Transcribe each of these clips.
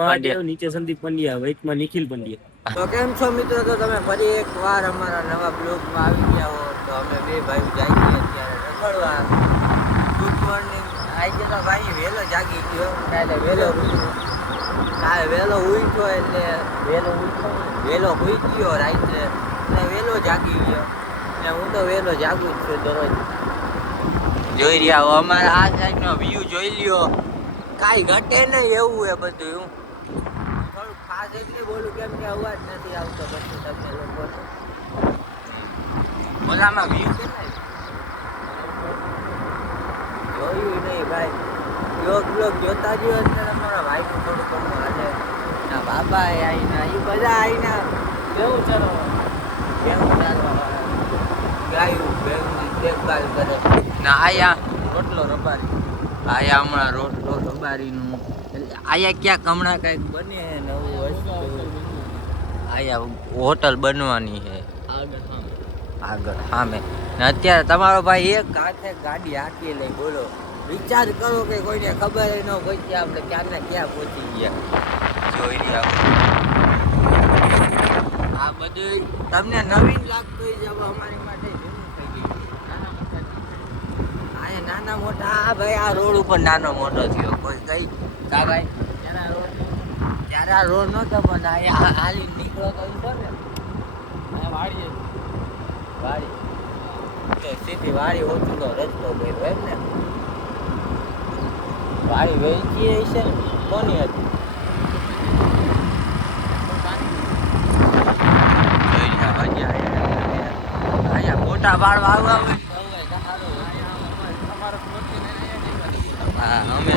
પંડ્યા નીચે સંદીપ પંડ્યા વૈકમાં નિખિલ પંડ્યા. તો કેમ છો મિત્રો? તો તમે ફરી એક વાર અમારા નવા બ્લોગમાં આવી ગયા હો. તો અમે બે ભાઈ જાગીએ અત્યારે રખડવા. Good morning. આજે તો ભાઈ વહેલો જાગી ગયો. કાલે વહેલો ઉઠ્યો એટલે વહેલો ઉઈ ગયો રાત્રે અને વહેલો જાગી ગયો. અને હું તો વહેલો જાગું જ છું દરરોજ. જોઈ રહ્યા હો અમારા આ સાઈડનો વ્યૂ જોઈ લ્યો. કાંઈ ઘટે નહીં એવું એ બધું. હું થોડું ખાસ એટલે બોલું કેમ કે અવાજ નથી આવતો પછી તમને લોકોને. ઓલામાં વ્યૂ કેટલા જોયું નહીં ભાઈ. બ્લોગ જોતા રહ્યો એટલે અમારા ભાઈનું થોડું ઘણું હાલે. ના બાબા આઈના એ બધા આઈના કેવું ચાલો કેવું ચાલવા ગાયું બેગની દેખભાલ કરે. ના આયા રોટલો રબારી આયા હમણાં રોટલો રબારીનું આયા ક્યાંક હમણાં કંઈક બને નવું વસ્તુ આયા હોટલ બનવાની છે આગળ સામે. ને અત્યારે તમારો ભાઈ એક હાથે ગાડી હાકી લઈ બોલો. વિચાર કરો કે કોઈને ખબર ન હોય કે આપણે ક્યાં ને ક્યાં પહોંચી ગયા. જોઈ રહ્યા આ બધું તમને નવીન લાગતું હોય જબ અમારી માટે જૂનું થઈ ગયું. અહીંયા નાના મોટા આ ભાઈ આ રોડ ઉપર નાનો મોટો થયો કોઈ કઈ કા ભાઈ ત્યારે આ રોડ નહોતો પણ અહીંયા હાલી નીકળો તો ને વાડી સીધી વાડી ઓછું તો રસ્તો ગયો એમ ને. વાડી વેચી છે ને કોની હતી અહીંયા ફોટા પાડવા આવવા હોય હા અમે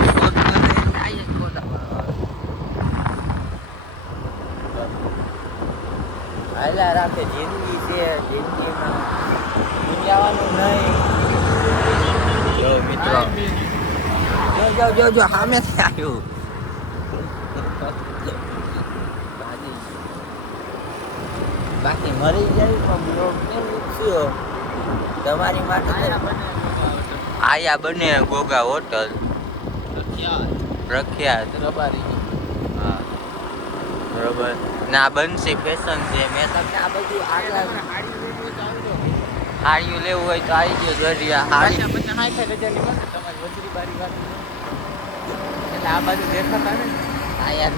હાલા રાખે જિંદગી છે જિંદગીમાં જવાનું નહીં. જો મિત્રો જો સામેથી આવ્યું બાકી મરી જાય પણ બ્લોગ કેમ ઉઠ્યો તમારી માટે. આયા બને ગોગા હોટલ પ્રખ્યાત રબારી હા બરોબર ના બનશે ફેશન છે. મેં તમને આ બધું આગળ હાડીઓ લેવું હોય તો આવી ગયો જોરિયા હાડી 50,000 ની બને તમારી વજરી બારી વાત એટલે આ બાજુ દેખાતા ને આયા ન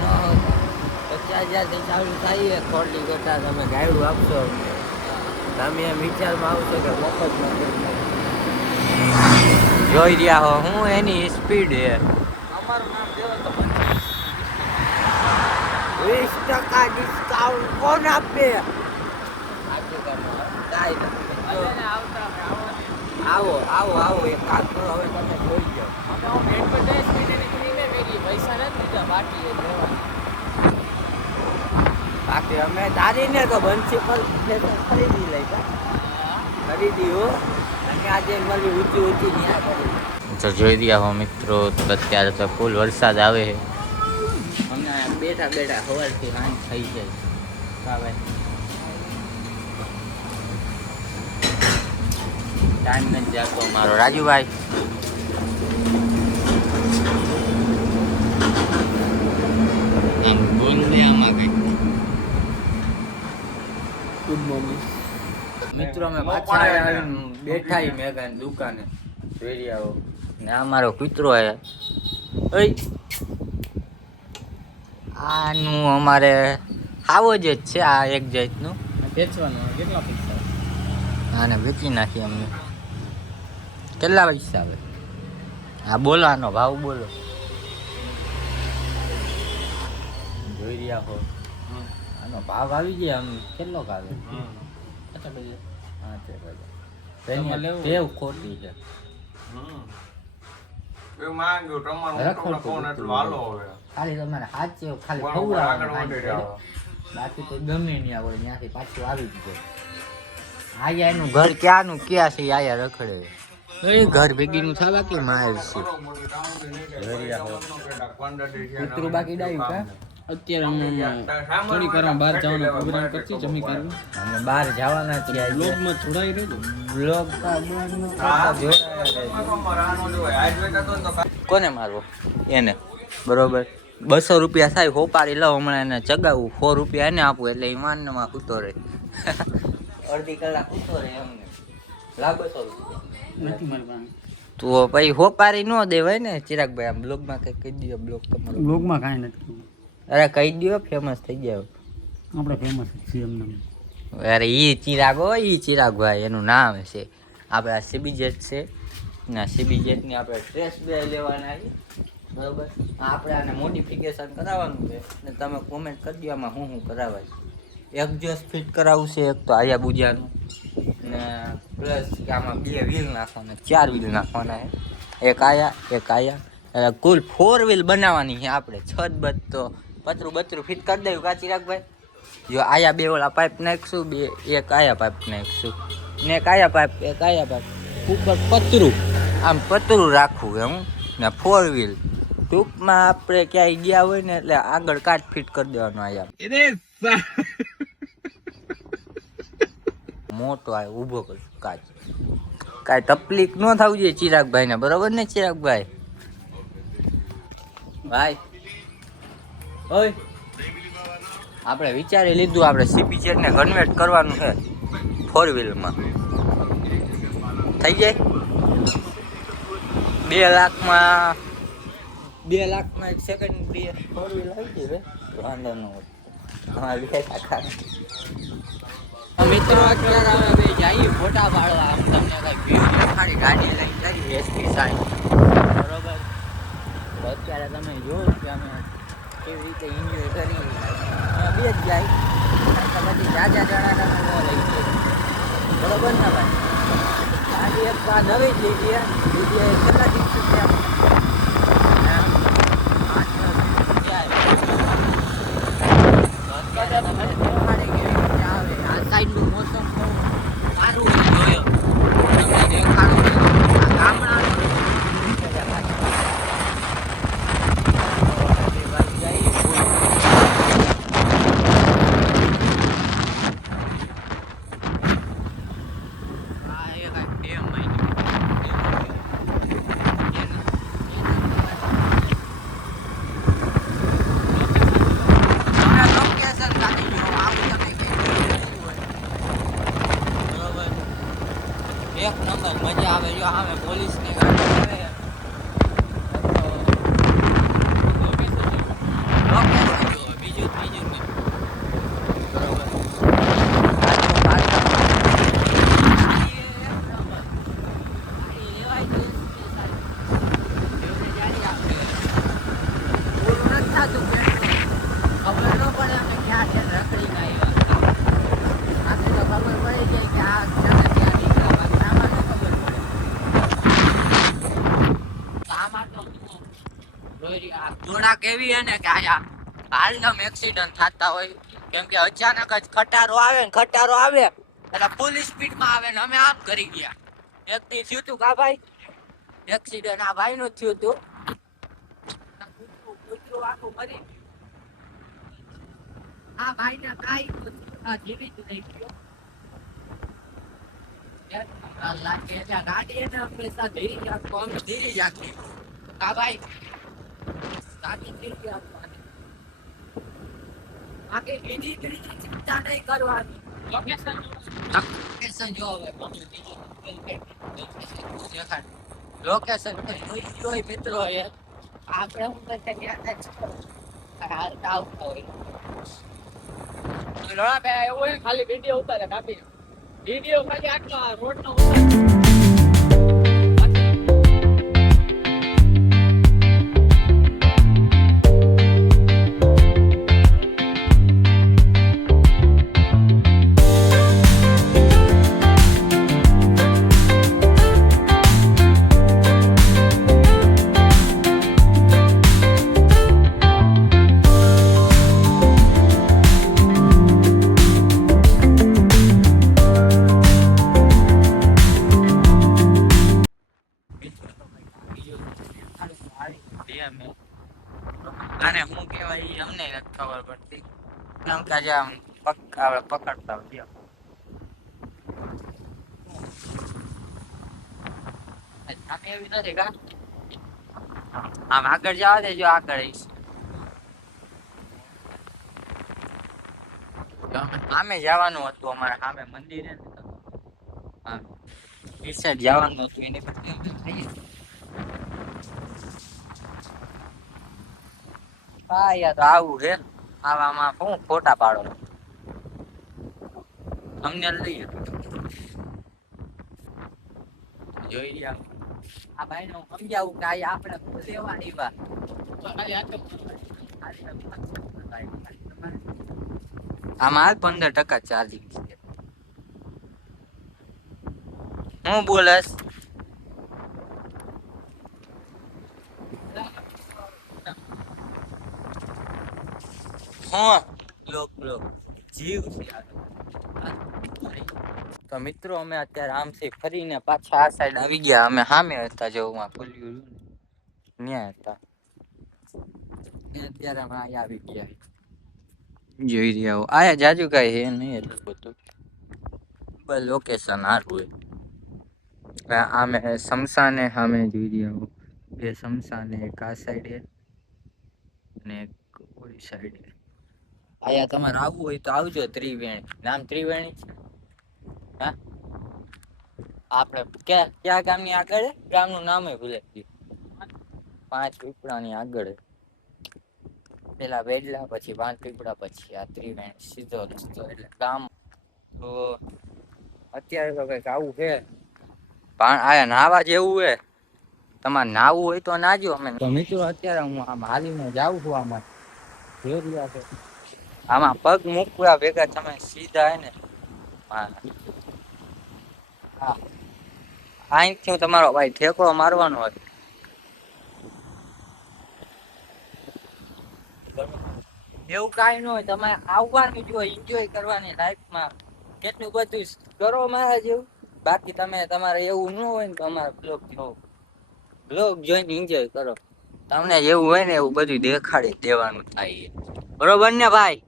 50,000 થી ચાલુ થાય ખોટલી કરતા તમે ગાયડું આપશો તમે એમ વિચારમાં આવશો કે મફતમાં જોઈ રહ્યા હો હું એની સ્પીડ છે. અમારું નામ દેવો તો 20% ડિસ્કાઉન્ટ કોણ આપે? આવો એક કામ કરો હવે તમે જોઈ જાઓ. પૈસા નથી દીધા બાકી અમે તારીને તો બનશે પણ ખરીદી લઈ ખરીદી હો અને આજે મળી ઊંચી ન્યા કરી. તો જોઈ રહ્યા હો મિત્રો અત્યારે તો ફૂલ વરસાદ આવે છે. અમે બેઠા સવારથી હાંજ થઈ જાય કા ભાઈ ટાઈમ નથી જાતો મારો રાજુભાઈ. ગુડ મોર્નિંગ મિત્રો અમે પાછા આવીને બેઠા મેઘાની દુકાને જોઈ રહ્યા હો ને આ મારો કૂતરો આનું અમારે આવો જ છે આ એક જાતનું વેચવાનું. કેટલા પૈસા આને વેચી નાખીએ અમને. કેટલા પૈસા આવે હા બોલો આનો ભાવ બોલો. જોઈ રહ્યા હો આનો ભાવ આવી ગયા આમ કેટલો આવે? 50,000 ટેવ ખોટી છે. ખાલી તમારે હાથ છે ખાલી ખવડાવવાનું બાકી તો ગમે નહીં આવે ત્યાંથી પાછું આવી જ જાય. આયા એનું ઘર ક્યાંનું ક્યાં છે આયા રખડે ઘર ભેગીનું થવા કે માર છે કૂતરું બાકી ડાયું કા અત્યારે અમે થોડી વાર બહાર જવાનો પ્રોગ્રામ કરছি જમી કરી અમે બહાર જવાના છીએ. બ્લોગમાં જોડાઈ રહેજો. બ્લોગ કોને મારવો એને બરોબર ₹200 થાય હોપારી લઉં હમણાં એને ચગાવું, ₹100 એને આપું એટલે એ માનમાં કૂતો રહે. અડધી કલાક કૂતો રહે અમને લાગો ₹200 તો પછી હોપારી ન દેવાય ને ચિરાગભાઈ. આમ બ્લોગમાં કઈ કહી દો, બ્લોગ તમારો બ્લોગમાં કાંઈ નથી. અરે કહી દો, ફેમસ થઈ ગયા આપણે ફેમસ છીએ એમને. અરે ઈ ચિરાગભાઈ એનું નામ છે. આપણે આ સીબી જેટ છે ને, સીબી જેટની આપણે ડ્રેસ બે લેવાના છે બરોબર. આપણે આને મોડિફિકેશન કરાવવાનું છે ને તમે કોમેન્ટ કરી દો આમાં હું કરાવાય. એક્ઝોસ્ટ ફિટ કરાવવું છે એક તો આયા બુજાનું ને પ્લસ કે આમાં 2 વ્હીલ નાખવાના, 4 વ્હીલ નાખવાના છે. એક આયા એટલે કુલ 4 વ્હીલ બનાવવાની છે આપણે. છત બત તો પતરું ફિટ કરી દઉં કા ચિરાગભાઈ? જો આયા 2 ઓલા પાઇપ નાખશું, એક આયા પાઇપ નાખશું ને એક આયા પાઇપ ઉપર પતરું રાખવું એમ ને 4 વ્હીલ. ટૂંકમાં આપણે ક્યાંય ગયા હોય ને એટલે આગળ કાચ ફિટ કરી દેવાનો. આયા મોટો આ ઊભો કર કાચ, કાંઈ તકલીફ ન થવું જોઈએ ચિરાગભાઈ ને, બરોબર ને ચિરાગભાઈ? ભાઈ ઓય આપણે વિચારી લીધું, આપણે સીપી જેટ ને કન્વર્ટ કરવાનું છે 4 વ્હીલમાં. થઈ જાય 2 લાખમાં 1 સેકન્ડ 4 વ્હીલ આવી જાય. વાંધો ન હોય મિત્રો. અત્યારે હવે ભાઈ જઈએ ફોટા પાડવા. આમ તમને કઈ વ્યૂ દેખાડી ગાડી લઈને કરી એસપી સાઈડ બરોબર. તો અત્યારે તમે જોવો કે અમે કેવી રીતે એન્જોય કરી. બે જ જાય પછી જાજા જણા લઈ જઈએ બરોબર ને ભાઈ. ગાડી એક બાદ નવી થઈ ગઈ, બીજી કેટલા દિવસ થયા સાઈડનું મોસમ સારું જોયો તમને દેખાડું ગામડાનું. એક નંબર મજા આવે. જો સામે પોલીસની ગાડી આવે. લોકેશન જુઓ, બીજું નહીં બરોબર. ખબર ન પડે અમે ક્યાં છે રખડી ગયા. આખી તો ખબર પડી જાય કે આ જોડા કેવી હે ને કે આયા હાલમ એક્સિડન્ટ થતા હોય. કેમ કે અચાનક જ ખટારો આવે એટલે ફૂલ સ્પીડમાં આવે ને અમે આમ કરી ગયા. એક દી થયું તું કા ભાઈ એક્સિડન્ટ, આ ભાઈ નું થયું તું. આખું મરી ગયું. આ ભાઈ ને કાઈ જીવિત નહીં ગયો. ગાડી એને હંમેશા ધીરી રાખી. હા ભાઈ ગાડી ધીરી આપવાની, બાકી બીજી ચિંતા નહીં કરવાની. લોકેશન જો હવે લોકેશન જોઈ મિત્રો આપણે હું આવતો હોય એવું ખાલી વિડીયો ઉતારે કાપી વિડીયો ખાલી આટલો રોડ નો અને હું કેવાય અમને નથી ખબર પડતી. પકડતા એવી નથી કા આમ આગળ જવા દેજો. આગળ સામે જવાનું હતું અમારે સામે મંદિર હે ને તો હા એ સાઈડ જવાનું હતું એને પછી અમે આવીએ. હા યાર તો આવું છે આવામાં શું ફોટા પાડો અમને લઈએ જોઈ રહ્યા આ ભાઈ ને હું સમજાવું કે આ આપણે લેવા આવ્યા આમાં 15% ચાર્જિંગ છે હું બોલસ હા લોક જીવ છે તો મિત્રો અમે અત્યારે આમથી ફરીને પાછા આ સાઈડ આવી ગયા અમે સામે હતા જેવું ખુલ્યું ન્યા હતા અત્યારે અમે અહીંયા આવી ગયા જોઈ રહ્યા હો આયા જાજુ કઈ હે નહીં એટલું બધું બસ લોકેશન સારું હે આમે સમસાને સામે જોઈ રહ્યા હો બે સમસાને એક આ સાઈડ ને એક ઓલી સાઈડ આયા તમારે આવવું હોય તો આવજો ત્રિવેણી નામ ત્રિવેણી છે હા આપણે ક્યાં ગામની આગળ ગામનું નામ ભૂલાઈ ગયું 5 પીપળાની આગળ પેલા વેડલા પછી 5 પીપળા પછી આ ત્રિવેણી સીધો રસ્તો એટલે ગામ તો અત્યારે તો કઈક આવું છે પણ આયા નાવા જેવું હે તમારે નાવું હોય તો નાજો અમે તો મિત્રો અત્યારે હું આમ હાલીને જાઉં છું આમાં જોઈ રહ્યા છે આમાં પગ મૂકવા ભેગા તમે સીધા હે ને હા અહીંથી તમારો ભાઈ ઠેકડો મારવાનો હતો એવું કાંઈ ન હોય તમે આવવાનું જ હોય એન્જોય કરવાની લાઈફમાં કેટલું બધું કરો મારા જેવું બાકી તમે તમારે એવું ન હોય ને તો અમારા બ્લોગ જોઈને એન્જોય કરો તમને એવું હોય ને એવું બધું દેખાડી દેવાનું થાય બરોબર ને ભાઈ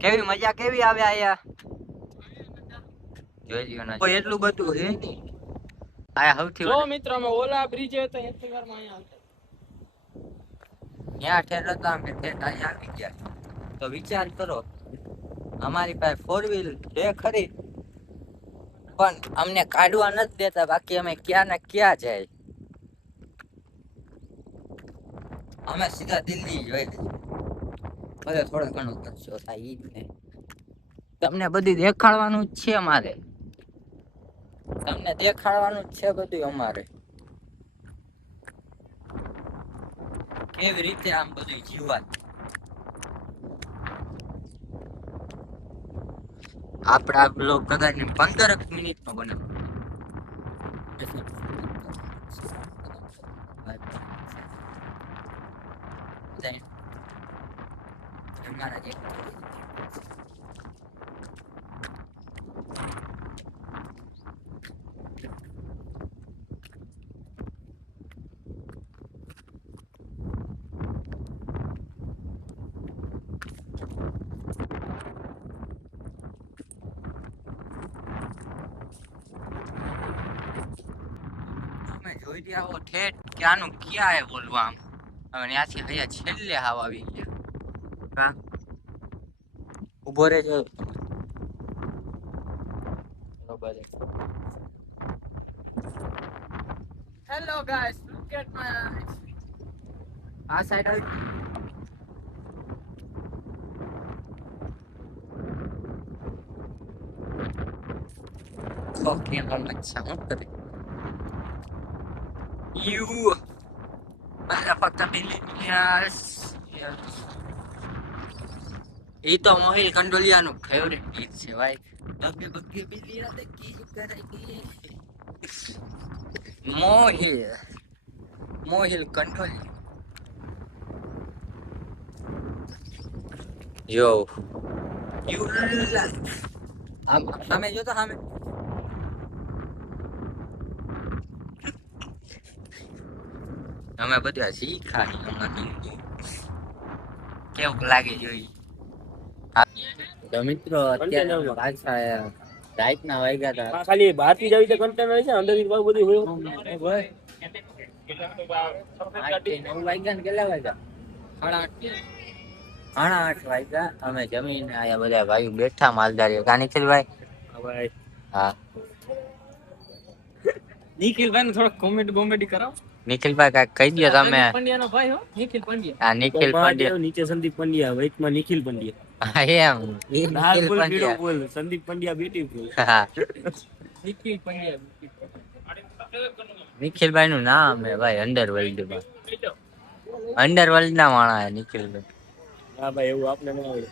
કેવી મજા કેવી આવે આયા જોઈ લ્યો ને કોઈ એટલું બધું હે નહીં આયા સૌથી જો મિત્રો અમે ઓલા બ્રિજ હતો એટલી વારમાં અહીંયા ત્યાં ઠેર હતા અમે ઠેર અહીંયા આવી ગયા તો વિચાર કરો અમારી પાસે 4 વ્હીલ છે ખરી પણ અમને કાઢવા નથી દેતા બાકી અમે ક્યાં ને ક્યાં જાય અમે સીધા દિલ્હી જોઈ ભલે થોડો ઘણો ખર્ચો થાય ઈ જ ને તમને બધું દેખાડવાનું જ છે અમારે તમને દેખાડવાનું જ છે બધું અમારે કેવી રીતે આમ બધું જીવન આપડા બ્લોગ કદાચ 15 મિનિટનો બને જોઈ રહ્યા હો ઠેઠ ક્યાંનું ક્યાં હે બોલવા આમ હવે ત્યાંથી અહીંયા છેલ્લે હાવ આવી ગયા ઉભો રહેજો બરોબર hello guys look at my eyes આ સાઈડ આવી ઓકે અચ્છા હું કરે You motherfucker billionaires. એ તો મોહિલ કંડોલિયાનું ફેવરેટ ગીત છે ભાઈ બગે બગે બિલિયા દે કી કરાઈ મોહિલ કંડોલિયા yo you સામે જો તો સામે અમે બધા શીખાડી અમારી કેવું લાગે જોઈ તો મિત્રો અત્યારે પાછા રાતના વાગ્યા હતા ખાલી બહાર થી જાવી તો કન્ટેનર છે અંદર થી બહુ બધું હોય 9 વાગ્યા ને કેટલા વાગ્યા 8:30 8 વાગ્યા અમે જમીને આયા, બધા ભાઈઓ બેઠા માલધારીઓ. કા નિખિલભાઈ? ભાઈ હા નિખિલભાઈ ને થોડોક કોમેડી કરાવો. નિખિલભાઈ કાંઈક કહી દો તમે. પંડ્યાનો ભાઈ હો, નિખિલ પંડ્યા. હા નિખિલ પંડ્યા. નીચે સંદીપ પંડ્યા, વચમાં નિખિલ પંડ્યા. હા એમ ઈ નિખિલ પંડ્યા. બોલ સંદીપ પંડ્યા બ્યુટીફુલ. હા નિખિલ પંડ્યા. નિખિલભાઈ નું નામ હે ભાઈ અંડરવર્લ્ડ માં. અંડરવર્લ્ડ ના માણા હે નિખિલભાઈ. હા ભાઈ એવું આપને ન આવડે.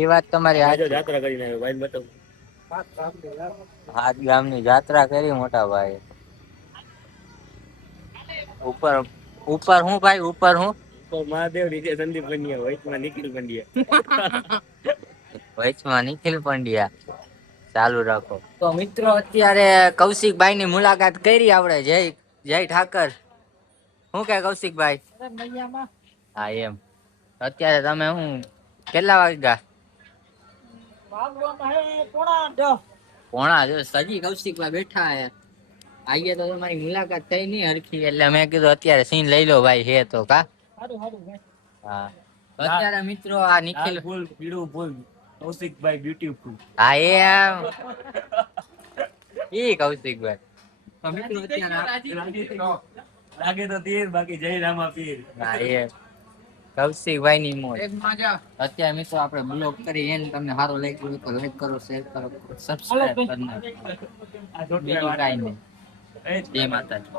એ વાત તમારી આજે સાચી. જાત્રા કરીને આવ્યો ભાઈ બતાવ. હાથ ગામની જાત્રા કરી મોટા ભાઈ. ઉપર ઉપર હું ભાઈ ઉપર હું તો મહાદેવ નીચે સંદીપ પંડ્યા, વચમાં નિખિલ પંડ્યા. વચમાં નિખિલ પંડ્યા. ચાલુ રાખો. તો મિત્રો અત્યારે કૌશિકભાઈ ની મુલાકાત કરી આપણે. જય ઠાકર. શું કે કૌશિકભાઈ? હા એમ અત્યારે તમે હું કેટલા વાગ્યા? પોણા 10. હજી કૌશિકભાઈ બેઠા હે. આઈએ તો તમારી મુલાકાત થઈ નહીં હરખી, એટલે મેં કીધું અત્યારે સીન લઈ લો ભાઈ હે તો. કા હા અત્યારે મિત્રો આ નિખિલ ફૂલ પીળું ફૂલ કૌશિકભાઈ બ્યુટીફુલ. હા એમ ઈ કૌશિકભાઈ. તો મિત્રો અત્યારે લાગે તો તીર, બાકી જય રામા પીર. હા એ કૌશિકભાઈ ની મોજ. અત્યારે મિત્રો આપણે બ્લોગ કરી એને તમને સારું લાગ્યું હોય તો લાઈક કરો, શેર કરો, સબસ્ક્રાઇબ કરો. બીજું કાંઈ નહીં. જય માતાજી.